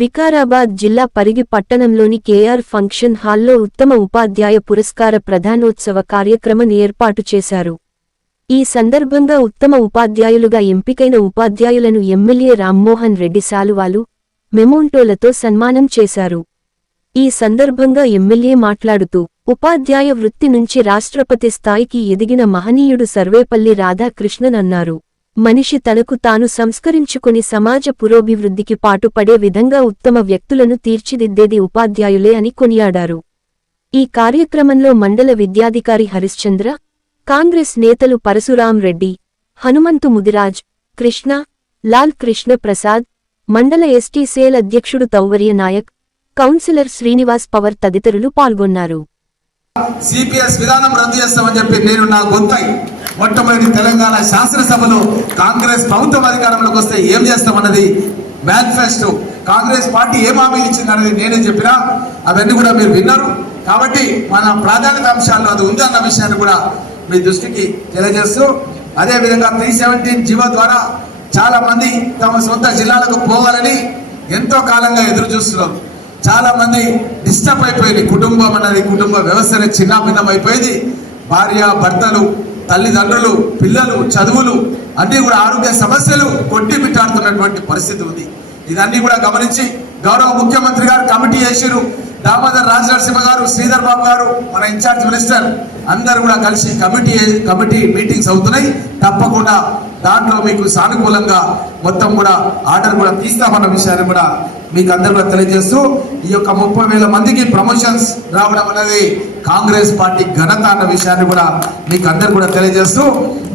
వికారాబాద్ జిల్లా పరిగి పట్టణంలోని KR function హాల్లో ఉత్తమ ఉపాధ్యాయ పురస్కార ప్రధానోత్సవ కార్యక్రమం ఏర్పాటు చేశారు. ఈ సందర్భంగా ఉత్తమ ఉపాధ్యాయులుగా ఎంపికైన ఉపాధ్యాయులను ఎమ్మెల్యే రామ్మోహన్ రెడ్డి సాలువాలు మెమోంటోలతో సన్మానం చేశారు. ఈ సందర్భంగా ఎమ్మెల్యే మాట్లాడుతూ ఉపాధ్యాయ వృత్తి నుంచి రాష్ట్రపతి స్థాయికి ఎదిగిన మహనీయుడు సర్వేపల్లి రాధాకృష్ణన్ అన్నారు. మనిషి తనకు తాను సంస్కరించుకుని సమాజ పురోభివృద్ధికి పాటుపడే విధంగా ఉత్తమ వ్యక్తులను తీర్చిదిద్దేది ఉపాధ్యాయులే అని కొనియాడారు. ఈ కార్యక్రమంలో మండల విద్యాధికారి హరిశ్చంద్ర కాంగ్రెస్ నేతలు పరశురాం రెడ్డి హనుమంతు ముదిరాజ్ కృష్ణ లాల్ కృష్ణ ప్రసాద్ మండల ఎస్టీ సేల్ అధ్యక్షుడు తౌవర్య నాయక్ కౌన్సిలర్ శ్రీనివాస్ పవర్ తదితరులు పాల్గొన్నారు. సిపిఎస్ విధానం రద్దు చేస్తామని చెప్పి నేను నా గొంతై మొట్టమొదటి తెలంగాణ శాసనసభలో కాంగ్రెస్ ప్రభుత్వం అధికారంలోకి వస్తే ఏం చేస్తామన్నది మేనిఫెస్టో కాంగ్రెస్ పార్టీ ఏం హామీ ఇచ్చింది అనేది నేనే చెప్పినా అవన్నీ కూడా మీరు విన్నారు. కాబట్టి మన ప్రాధాన్యత అంశాల్లో అది ఉందన్న విషయాన్ని కూడా మీ దృష్టికి తెలియజేస్తూ అదేవిధంగా త్రీ సెవెంటీన్ జీవో ద్వారా చాలా మంది తమ సొంత జిల్లాలకు పోవాలని ఎంతో కాలంగా ఎదురు చూస్తున్నాం. చాలా మంది డిస్టర్బ్ అయిపోయింది. కుటుంబం అన్నది కుటుంబ వ్యవస్థనే చిన్నాభిన్నం అయిపోయింది. భార్య భర్తలు తల్లిదండ్రులు పిల్లలు చదువులు అన్ని కూడా ఆరోగ్య సమస్యలు కొట్టి పిట్టాడుతున్నటువంటి పరిస్థితి ఉంది. ఇదన్నీ కూడా గమనించి గౌరవ ముఖ్యమంత్రి గారు కమిటీ చేసిరు దామోదర్ రాజనరసింహ గారు శ్రీధర్ బాబు గారు మన ఇన్ఛార్జ్ మినిస్టర్ అందరు కూడా కలిసి కమిటీ కమిటీ మీటింగ్స్ అవుతున్నాయి. తప్పకుండా దాంట్లో మీకు సానుకూలంగా మొత్తం కూడా ఆర్డర్ కూడా తీస్తామన్న విషయాన్ని కూడా మీకు అందరు కూడా తెలియజేస్తూ ఈ యొక్క ముప్పై వేల మందికి ప్రమోషన్స్ రావడం అనేది కాంగ్రెస్ పార్టీ ఘనత అన్న విషయాన్ని కూడా మీకు అందరు కూడా తెలియజేస్తూ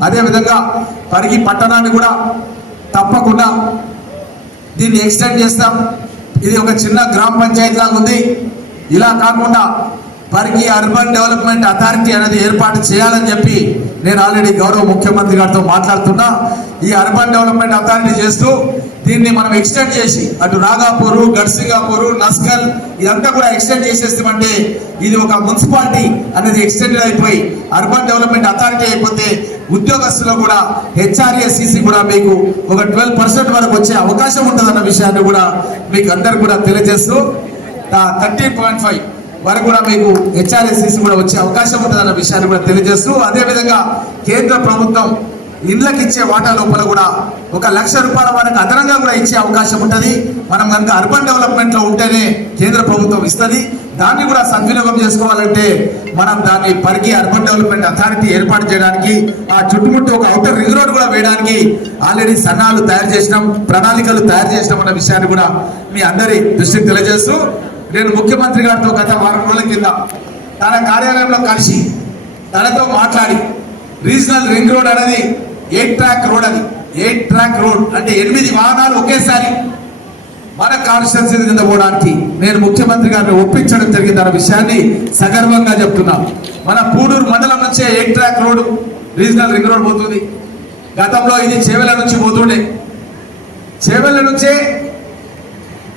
అదేవిధంగా పరిగి పట్టణాన్ని కూడా తప్పకుండా దీన్ని ఎక్స్టెండ్ చేస్తాం. ఇది ఒక చిన్న గ్రామ పంచాయతీ లాగా ఉంది. ఇలా కాకుండా పరిగి అర్బన్ డెవలప్మెంట్ అథారిటీ అనేది ఏర్పాటు చేయాలని చెప్పి నేను ఆల్రెడీ గౌరవ ముఖ్యమంత్రి గారితో మాట్లాడుతున్నా. ఈ అర్బన్ డెవలప్మెంట్ అథారిటీ చేస్తూ దీన్ని మనం ఎక్స్టెండ్ చేసి అటు నాగాపూర్ గడ్సింగాపూర్ నస్కల్ ఇదంతా కూడా ఎక్స్టెండ్ చేసేస్తామంటే ఇది ఒక మున్సిపాలిటీ అనేది ఎక్స్టెండ్ అయిపోయి అర్బన్ డెవలప్మెంట్ అథారిటీ అయిపోతే ఉద్యోగస్తులు కూడా హెచ్ఆర్ఏసీసీ కూడా మీకు ఒక ట్వెల్వ్ పర్సెంట్ వరకు వచ్చే అవకాశం ఉంటుందన్న విషయాన్ని కూడా మీకు అందరు కూడా తెలియజేస్తూ థర్టీన్ పాయింట్ ఫైవ్ వరకు కూడా మీకు హెచ్ఆర్ఎస్సిసి కూడా వచ్చే అవకాశం ఉంటుందన్న విషయాన్ని కూడా తెలియజేస్తూ అదేవిధంగా కేంద్ర ప్రభుత్వం ఇళ్ళకి ఇచ్చే వాటా లోపల కూడా ఒక లక్ష రూపాయల వరకు అదనంగా కూడా ఇచ్చే అవకాశం ఉంటుంది. మనం కనుక అర్బన్ డెవలప్మెంట్లో ఉంటేనే కేంద్ర ప్రభుత్వం ఇస్తుంది. దాన్ని కూడా సద్వినియోగం చేసుకోవాలంటే మనం దాన్ని పరిగి అర్బన్ డెవలప్మెంట్ అథారిటీ ఏర్పాటు చేయడానికి ఆ చుట్టుముట్టు ఒక అవుటర్ రింగ్ రోడ్ కూడా వేయడానికి ఆల్రెడీ సన్నాలు తయారు చేసినాం ప్రణాళికలు తయారు చేసినాం అన్న విషయాన్ని కూడా మీ అందరి దృష్టికి తెలియజేస్తూ నేను ముఖ్యమంత్రి గారితో గత వారం రోజుల కింద తన కార్యాలయంలో కలిసి తనతో మాట్లాడి రీజనల్ రింగ్ రోడ్ అనేది ఎయిట్ ట్రాక్ రోడ్ అది. ఎయిట్ ట్రాక్ రోడ్ అంటే ఎనిమిది వాహనాలు ఒకేసారి మన కాన్స్టిట్యున్సీ కింద పోవడానికి నేను ముఖ్యమంత్రి గారిని ఒప్పించడం జరిగింది అన్న విషయాన్ని సగర్వంగా చెప్తున్నాం. మన పూడూరు మండలం నుంచే eight track road regional ring road పోతుంది. గతంలో ఇది చేవెల నుంచి పోతుండే. చేవెల నుంచే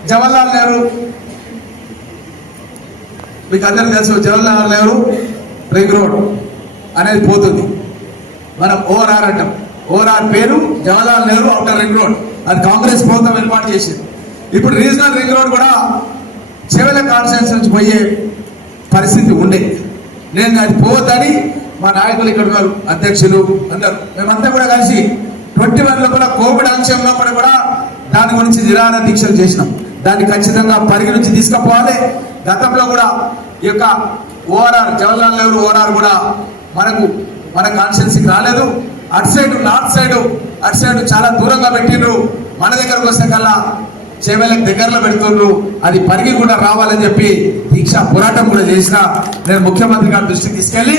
జవహర్లాల్ నెహ్రూ మీకు అందరికి తెలుసు జవహర్లాల్ నెహ్రూ రింగ్ రోడ్ అనేది పోతుంది. మనం ఓఆర్ఆర్ అంటాం. ఓఆర్ఆర్ పేరు Jawaharlal Nehru outer ring road. అది కాంగ్రెస్ ప్రభుత్వం ఏర్పాటు చేసింది. ఇప్పుడు రీజనల్ రింగ్ రోడ్ కూడా చెవెల కాన్స్టిట్యూన్స్ నుంచి పోయే పరిస్థితి ఉండే. నేను అది పోవద్దని మా నాయకులు ఇక్కడ ఉన్నారు అధ్యక్షులు అందరు. మేమంతా కూడా కలిసి ట్వంటీ వన్లో కూడా కోవిడ్ అంశంలో కూడా కూడా దాని గురించి నిరాహార దీక్షలు చేసినాం. దాన్ని ఖచ్చితంగా పరిగణించి తీసుకపోవాలి తీసుకుపోవాలి. గతంలో కూడా ఈ యొక్క ఓఆర్ఆర్ జవహర్లాల్ నెహ్రూ ఓఆర్ఆర్ కూడా మనకు మన కాన్స్టిట్యున్సీకి రాలేదు. అటు సైడ్ నార్త్ సైడ్ అటు సైడ్ చాలా దూరంగా పెట్టిండ్రు. మన దగ్గరకు వస్తే కల్లా చేవేలకు దగ్గరలో పెడుతుండ్రు. అది పరిగి కూడా రావాలని చెప్పి దీక్ష పోరాటం కూడా చేసిన నేను ముఖ్యమంత్రి గారి దృష్టికి తీసుకెళ్ళి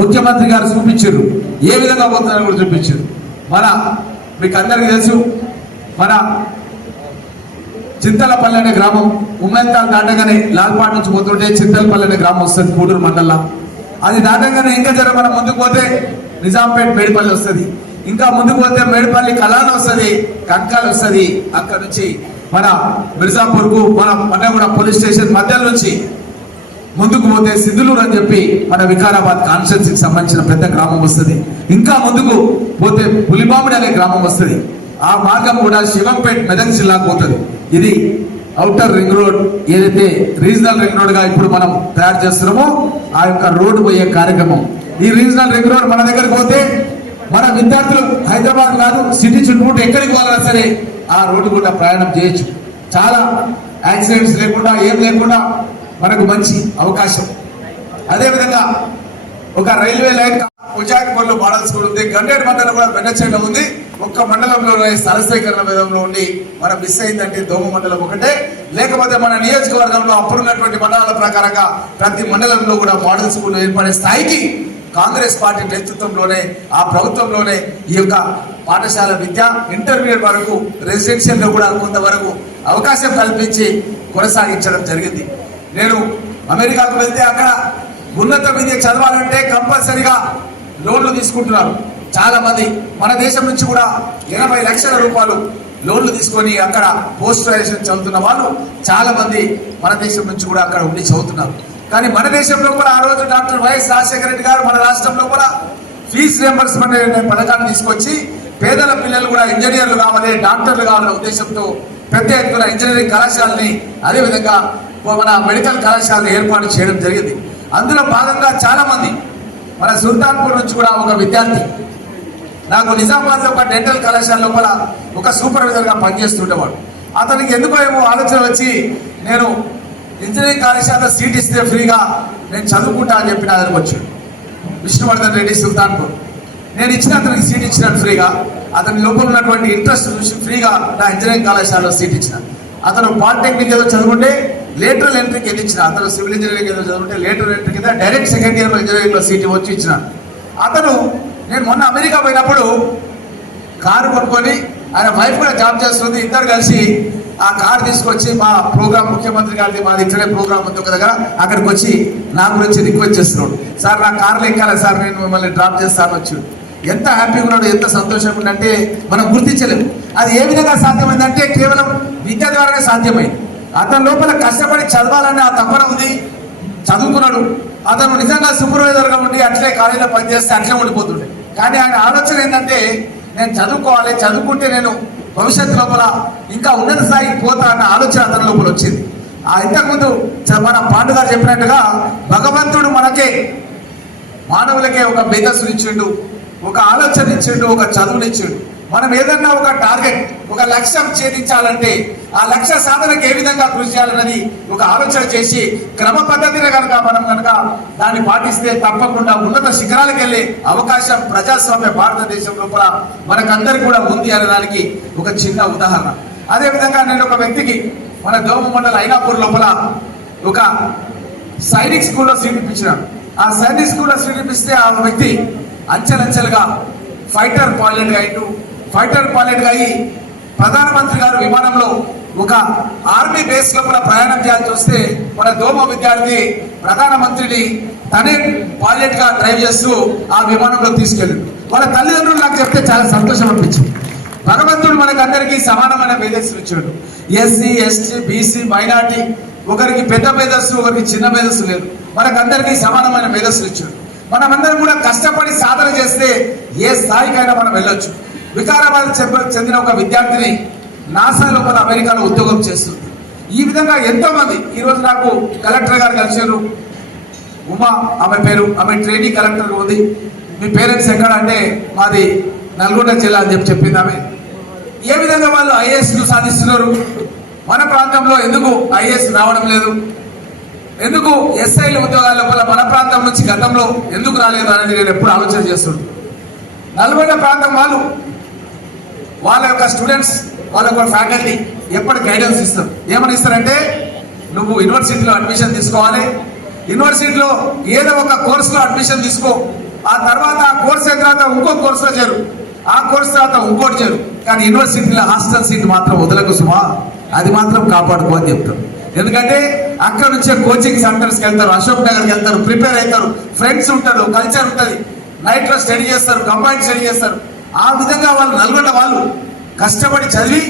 ముఖ్యమంత్రి గారు చూపించారు ఏ విధంగా పోతుందని కూడా చూపించారు మన మీకు అందరికీ తెలుసు మన చింతలపల్లి అనే గ్రామం ఉమ్మెంతాల్ దాటగానే లాల్పాట్ నుంచి పోతుంటే చింతలపల్లి అనే గ్రామం వస్తుంది కూడూరు మండలం. అది దాటగానే ఇంకా జర మనం ముందుకు పోతే నిజాంపేట మేడిపల్లి వస్తుంది. ఇంకా ముందుకు పోతే మేడిపల్లి కలాన్ వస్తుంది కంకాలు వస్తుంది. అక్కడ నుంచి మన మిర్జాపూర్కు మన మన్నగూడ పోలీస్ స్టేషన్ మధ్య నుంచి ముందుకు పోతే సిద్ధులూరు అని చెప్పి మన వికారాబాద్ కాన్స్టిట్యున్సీకి సంబంధించిన పెద్ద గ్రామం వస్తుంది. ఇంకా ముందుకు పోతే పులిబాముడి అనే గ్రామం వస్తుంది. ఆ మార్గం కూడా శివంపేట్ మెదక్ జిల్లాకు పోతుంది. ఇది అవుటర్ రింగ్ రోడ్ ఏదైతే రీజనల్ రింగ్ రోడ్గా ఇప్పుడు మనం తయారు చేస్తున్నామో ఆ యొక్క రోడ్డు పోయే కార్యక్రమం. ఈ రీజనల్ రింగ్ రోడ్ మన దగ్గరకు పోతే మన విద్యార్థులు హైదరాబాద్ కాదు సిటీ చుట్టుముట్టు ఎక్కడికి పోవాలన్నా సరే ఆ రోడ్డు కూడా ప్రయాణం చేయొచ్చు. చాలా యాక్సిడెంట్స్ లేకుండా ఏం లేకుండా మనకు మంచి అవకాశం. అదేవిధంగా ఒక రైల్వే లైన్ ఉజాకిపల్లి మోడల్స్ కూడా ఉంది. గండేడు మండలం కూడా బెన్నచెండ ఉంది. ఒక్క మండలంలో స్థలసేకరణ విధంలో ఉండి మనం మిస్ అయిందంటే దోమ మండలం ఒకటే. లేకపోతే మన నియోజకవర్గంలో అప్పుడున్నటువంటి మండలాల ప్రకారంగా ప్రతి మండలంలో కూడా మోడల్ స్కూల్ ఏర్పడే స్థాయికి కాంగ్రెస్ పార్టీ నేతృత్వంలోనే ఆ ప్రభుత్వంలోనే ఈ యొక్క పాఠశాల విద్య ఇంటర్మీడియట్ వరకు రెసిడెన్షియల్లో కూడా కొంతవరకు అవకాశం కల్పించి కొనసాగించడం జరిగింది. నేను అమెరికాకు వెళ్తే అక్కడ ఉన్నత విద్య చదవాలంటే కంపల్సరిగా లోన్లు తీసుకుంటున్నారు. చాలా మంది మన దేశం నుంచి కూడా ఎనభై లక్షల రూపాయలు లోన్లు తీసుకొని అక్కడ పోస్ట్ గ్రాడ్యుయేషన్ చదువుతున్న వాళ్ళు చాలా మంది మన దేశం నుంచి కూడా అక్కడ ఉండి చదువుతున్నారు. కానీ మన దేశంలో కూడా ఆ రోజు డాక్టర్ వైఎస్ రాజశేఖర రెడ్డి గారు మన రాష్ట్రంలో కూడా ఫీజు రియంబర్స్మెంట్ అనే పథకాన్ని తీసుకొచ్చి పేదల పిల్లలు కూడా ఇంజనీర్లు కావాలి డాక్టర్లు కావాలనే ఉద్దేశంతో పెద్ద ఎత్తున ఇంజనీరింగ్ కళాశాలని అదేవిధంగా మన మెడికల్ కళాశాలను ఏర్పాటు చేయడం జరిగింది. అందులో భాగంగా చాలా మంది మన సుల్తాన్పూర్ నుంచి కూడా ఒక విద్యార్థి నాకు నిజామాబాద్ ఒక డెంటల్ కళాశాల లోపల ఒక సూపర్వైజర్గా పనిచేస్తుండేవాడు. అతనికి ఎందుకో ఏమో ఆలోచన వచ్చి నేను ఇంజనీరింగ్ కళాశాల సీట్ ఇస్తే ఫ్రీగా నేను చదువుకుంటా అని చెప్పి నా దగ్గరకు వచ్చాడు. విష్ణువర్ధన్ రెడ్డి సుల్తాన్పూర్. నేను ఇచ్చిన అతనికి సీట్ ఇచ్చినాను ఫ్రీగా. అతని లోపల ఉన్నటువంటి ఇంట్రెస్ట్ చూసి ఫ్రీగా నా ఇంజనీరింగ్ కళాశాలలో సీట్ ఇచ్చిన. అతను పాలిటెక్నిక్ ఏదో చదువుకుంటే లేటరల్ ఎంట్రీకి వెళ్ళి ఇచ్చిన. అతను సివిల్ ఇంజనీరింగ్ ఏదో చదువుకుంటే లేటరల్ ఎంట్రీ కింద direct second year engineering seat వచ్చి ఇచ్చిన. అతను నేను మొన్న అమెరికా పోయినప్పుడు కారు కొనుక్కొని ఆయన వైఫ్ కూడా జాబ్ చేస్తుంది. ఇద్దరు కలిసి ఆ కార్ తీసుకొచ్చి మా ప్రోగ్రామ్ ముఖ్యమంత్రి గారిది మాది ఇక్కడే ప్రోగ్రామ్ ఉంది ఒక దగ్గర. అక్కడికి వచ్చి నా గురించి రిక్వెస్ట్ చేస్తున్నాడు. సార్ నా కార్లో ఎక్కాలి సార్ నేను మిమ్మల్ని డ్రాప్ చేస్తాను వచ్చి ఎంత హ్యాపీగా ఉన్నాడు ఎంత సంతోషంగా ఉందంటే మనం గుర్తించలేము. అది ఏ విధంగా సాధ్యమైందంటే కేవలం విద్య ద్వారానే సాధ్యమైంది. అతని లోపల కష్టపడి చదవాలనే ఆ తపన ఉంది. చదువుకున్నాడు. అతను నిజంగా సూపర్వైజర్గా ఉండి అట్లే కాలేజీలో పనిచేస్తే అట్లే ఉండిపోతుండే. కానీ ఆయన ఆలోచన ఏంటంటే నేను చదువుకోవాలి చదువుకుంటే నేను భవిష్యత్తు లోపల ఇంకా ఉన్నత స్థాయికి పోతా అన్న ఆలోచన అతని లోపల వచ్చింది. ఆ ఇంతకుముందు చ- మన పాండు గారు చెప్పినట్టుగా భగవంతుడు మనకే మానవులకే ఒక మేధస్సునిచ్చిండు ఒక ఆలోచన ఇచ్చిండు ఒక చదువునిచ్చిండు. మనం ఏదన్నా ఒక టార్గెట్ ఒక లక్ష్యం ఛేదించాలంటే ఆ లక్ష్య సాధనకు ఏ విధంగా కృషి చేయాలన్నది ఒక ఆలోచన చేసి క్రమ పద్ధతిని కనుక మనం కనుక దాన్ని పాటిస్తే తప్పకుండా ఉన్నత శిఖరాలకు వెళ్ళే అవకాశం ప్రజాస్వామ్య భారతదేశం లోపల మనకందరికి కూడా ఉంది అనే దానికి ఒక చిన్న ఉదాహరణ. అదేవిధంగా నేను ఒక వ్యక్తికి మన దోమ మండల ఐనాపూర్ లోపల ఒక సైనిక్ స్కూల్లో సీట్ ఇప్పించినాడు ఆ సైనిక్ స్కూల్లో సీట్ ఇప్పిస్తే ఆ వ్యక్తి అంచెలంచెలుగా ఫైటర్ పైలట్ అయిండు. ఫైటర్ పైలట్గా ప్రధానమంత్రి గారు విమానంలో ఒక ఆర్మీ బేస్ లోపల ప్రయాణం చేయాల్సి చూస్తే మన దోమ విద్యార్థి ప్రధానమంత్రిని తనే పైలట్గా డ్రైవ్ చేస్తూ ఆ విమానంలో తీసుకెళ్ళి వాళ్ళ తల్లిదండ్రులు నాకు చెప్తే చాలా సంతోషం అనిపించింది. భగవంతుడు మనకందరికీ సమానమైన మేధస్సులు ఇచ్చాడు. ఎస్సీ ఎస్టీ బీసీ మైనార్టీ ఒకరికి పెద్ద మేధస్సు ఒకరికి చిన్న మేధస్సు లేదు. మనకందరికీ సమానమైన మేధస్సులు ఇచ్చాడు. మనమందరం కూడా కష్టపడి సాధన చేస్తే ఏ స్థాయికైనా మనం వెళ్ళొచ్చు. వికారాబాద్ చెందిన ఒక విద్యార్థిని నాసా లోపల అమెరికాలో ఉద్యోగం చేస్తుంది. ఈ విధంగా ఎంతోమంది ఈరోజు నాకు కలెక్టర్ గారు కలిసారు ఉమా ఆమె పేరు ఆమె ట్రైనింగ్ కలెక్టర్ ఉంది. మీ పేరెంట్స్ ఎక్కడ అంటే మాది నల్గొండ జిల్లా అని చెప్పి చెప్పింది ఆమె. ఏ విధంగా వాళ్ళు ఐఏఎస్లు సాధిస్తున్నారు? మన ప్రాంతంలో ఎందుకు ఐఏఎస్ రావడం లేదు? ఎందుకు ఎస్ఐల ఉద్యోగాల లోపల మన ప్రాంతం నుంచి గతంలో ఎందుకు రాలేదు అనేది నేను ఎప్పుడు ఆలోచన చేస్తున్నాను నల్గొండ ప్రాంతం వాళ్ళు వాళ్ళ యొక్క స్టూడెంట్స్ వాళ్ళ యొక్క ఫ్యాకల్టీ ఎప్పుడు గైడెన్స్ ఇస్తారు. ఏమని ఇస్తారంటే నువ్వు యూనివర్సిటీలో అడ్మిషన్ తీసుకోవాలి. యూనివర్సిటీలో ఏదో ఒక కోర్సులో అడ్మిషన్ తీసుకో. ఆ తర్వాత ఆ కోర్స్ అయిన తర్వాత ఇంకో కోర్సులో చేరు. ఆ కోర్స్ తర్వాత ఇంకోటి చేరు. కానీ యూనివర్సిటీలో హాస్టల్ సీట్ మాత్రం వదలకు సుమా. అది మాత్రం కాపాడుకో అని చెప్తారు. ఎందుకంటే అక్కడ నుంచే కోచింగ్ సెంటర్స్కి వెళ్తారు అశోక్ నగర్కి వెళ్తారు ప్రిపేర్ అవుతారు. ఫ్రెండ్స్ ఉంటారు కల్చర్ ఉంటుంది. నైట్లో స్టడీ చేస్తారు కంబైన్ స్టడీ చేస్తారు. ఆ విధంగా వాళ్ళు నల్గొండ వాళ్ళు కష్టపడి చదివి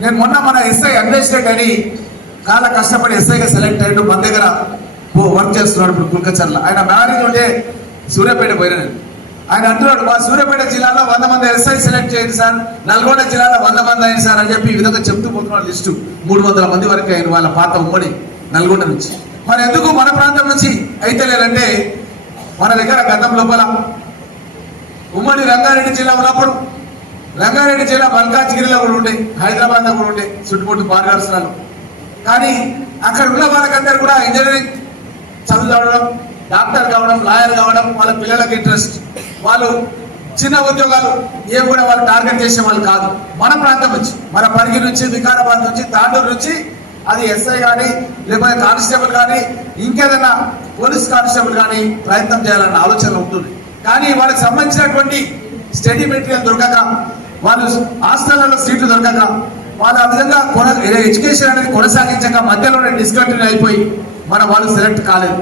నేను మొన్న మన ఎస్ఐ అడ్మినిస్ట్రేట్ అని చాలా కష్టపడి ఎస్ఐగా సెలెక్ట్ అయ్యాడు. మన దగ్గర వర్క్ చేస్తున్నాడు ఇప్పుడు కుల్కచర్ల ఆయన మ్యారేజ్ ఉంటే సూర్యాపేట పోయినా ఆయన అంటున్నాడు మా సూర్యాపేట జిల్లాలో వంద మంది ఎస్ఐ సెలెక్ట్ చేయండి సార్. నల్గొండ జిల్లాలో వంద మంది అయింది సార్ అని చెప్పి ఈ విధంగా చెప్తూ పోతున్నాడు లిస్టు మూడు వందల మంది వరకు అయిన వాళ్ళ పాత ఉమ్మడి నల్గొండ నుంచి. మరి ఎందుకు మన ప్రాంతం నుంచి అయితే లేదంటే మన దగ్గర గతం లోపల ఉమ్మడి రంగారెడ్డి జిల్లా ఉన్నప్పుడు రంగారెడ్డి జిల్లా మల్కాజ్గిరిలో కూడా ఉండే హైదరాబాద్లో కూడా ఉండే చుట్టుముట్టు మార్గాల్సినాలు కానీ అక్కడ ఉన్న వాళ్ళకందరూ కూడా ఇంజనీరింగ్ చదువు చదవడం డాక్టర్ కావడం లాయర్ కావడం వాళ్ళ పిల్లలకి ఇంట్రెస్ట్ వాళ్ళు చిన్న ఉద్యోగాలు ఏం కూడా వాళ్ళు టార్గెట్ చేసే వాళ్ళు కాదు. మన ప్రాంతం నుంచి మన పరిగి నుంచి వికారాబాద్ నుంచి తాండూరు నుంచి అది ఎస్ఐ కానీ లేకపోతే కానిస్టేబుల్ కానీ ఇంకేదైనా పోలీస్ కానిస్టేబుల్ కానీ ప్రయత్నం చేయాలన్న ఆలోచన ఉంటుంది. కానీ వాళ్ళకి సంబంధించినటువంటి స్టడీ మెటీరియల్ దొరకక వాళ్ళు హాస్టళ్ళలో సీట్లు దొరకక వాళ్ళు ఆ విధంగా కొన ఎడ్యుకేషన్ అనేది కొనసాగించక మధ్యలోనే డిస్కంటిన్యూ అయిపోయి మన వాళ్ళు సెలెక్ట్ కాలేదు.